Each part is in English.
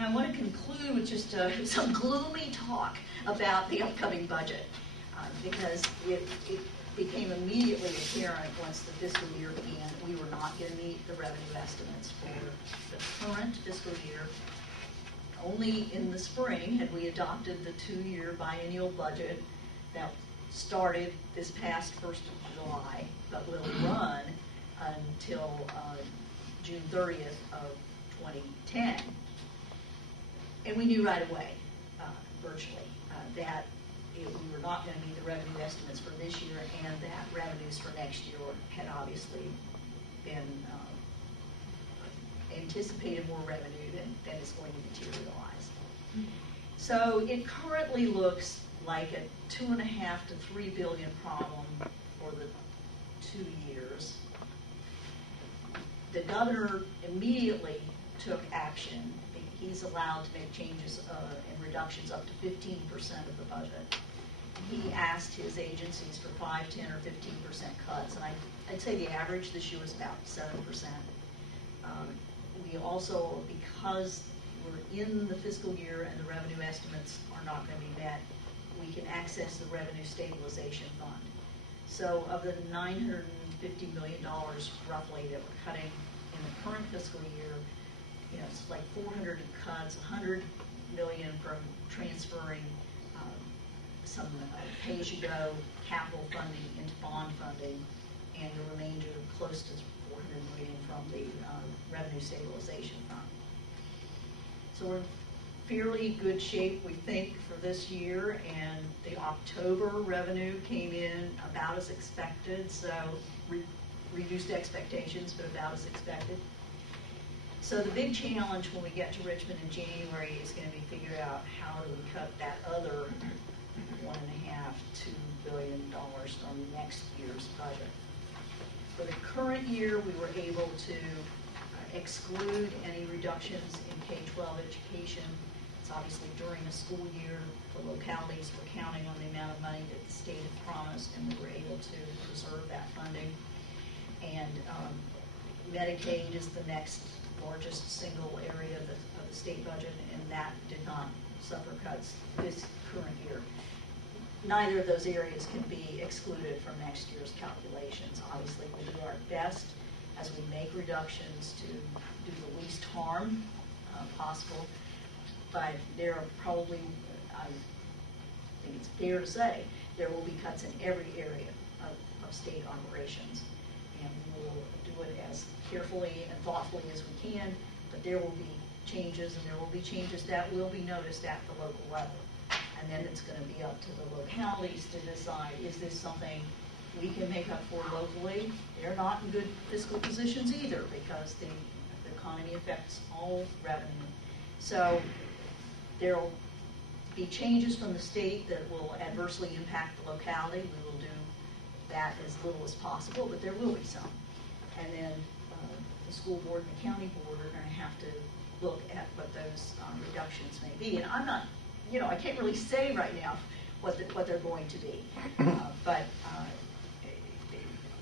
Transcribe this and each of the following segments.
And I want to conclude with just some gloomy talk about the upcoming budget, because it became immediately apparent once the fiscal year began we were not going to meet the revenue estimates for the current fiscal year. Only in the spring had we adopted the 2-year biennial budget that started this past 1st of July, but will run until June 30th of 2010. And we knew right away, virtually, that we were not going to meet the revenue estimates for this year, and that revenues for next year had obviously been anticipated more revenue than is going to materialize. So it currently looks like a $2.5 to $3 billion problem for the 2 years. The governor immediately took action. He's allowed to make changes and reductions up to 15% of the budget. He asked his agencies for 5, 10, or 15% cuts, and I'd say the average this year was about 7%. We also, because we're in the fiscal year and the revenue estimates are not going to be met, we can access the Revenue Stabilization Fund. So of the $950 million roughly that we're cutting in the current fiscal year, it's like 400 cuts, 100 million from transferring some pay-as-you-go capital funding into bond funding, and the remainder close to 400 million from the Revenue Stabilization Fund. So we're in fairly good shape, we think, for this year, and the October revenue came in about as expected, so reduced expectations, but about as expected. So the big challenge when we get to Richmond in January is going to be figure out how do we cut that other $1.5 to $2 billion from next year's budget. For the current year, we were able to exclude any reductions in K-12 education. It's obviously during a school year. The localities were counting on the amount of money that the state had promised, and we were able to preserve that funding. And Medicaid is the next largest single area of the state budget, and that did not suffer cuts this current year. Neither of those areas can be excluded from next year's calculations. Obviously, we'll do our best as we make reductions to do the least harm possible, but there are probably, I think it's fair to say, there will be cuts in every area of state operations, and we will do it as carefully and thoughtfully as we can, but there will be changes, and there will be changes that will be noticed at the local level. And then it's going to be up to the localities to decide, is this something we can make up for locally? They're not in good fiscal positions either, because the economy affects all revenue. So there will be changes from the state that will adversely impact the locality. We will do that as little as possible, but there will be some. And then the school board and the county board are going to have to look at what those reductions may be. And I'm not, I can't really say right now what they're going to be. But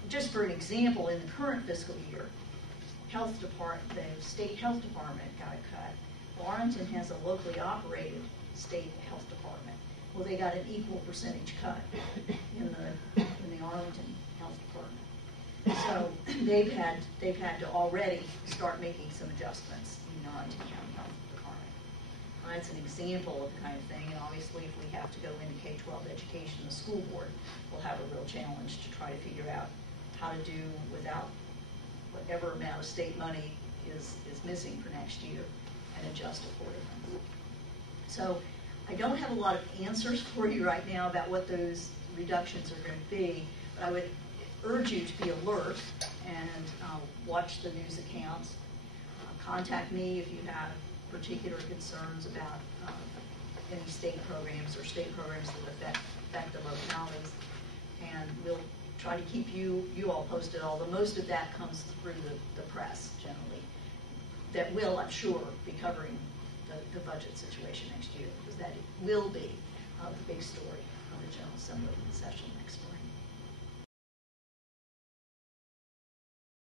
just for an example, in the current fiscal year, the state health department got a cut. Warrenton has a locally operated state health department. Well, they got an equal percentage cut in the Arlington Health Department. So they've had to already start making some adjustments in the Arlington County Health Department. That's an example of the kind of thing, and obviously if we have to go into K-12 education, the school board will have a real challenge to try to figure out how to do without whatever amount of state money is missing for next year and adjust accordingly. So I don't have a lot of answers for you right now about what those reductions are going to be, but I would urge you to be alert and watch the news accounts. Contact me if you have particular concerns about any state programs or state programs that affect the localities, and we'll try to keep you all posted, although most of that comes through the press generally. That will, I'm sure, be covering the budget situation next year, because that will be the big story of the General Assembly session next spring.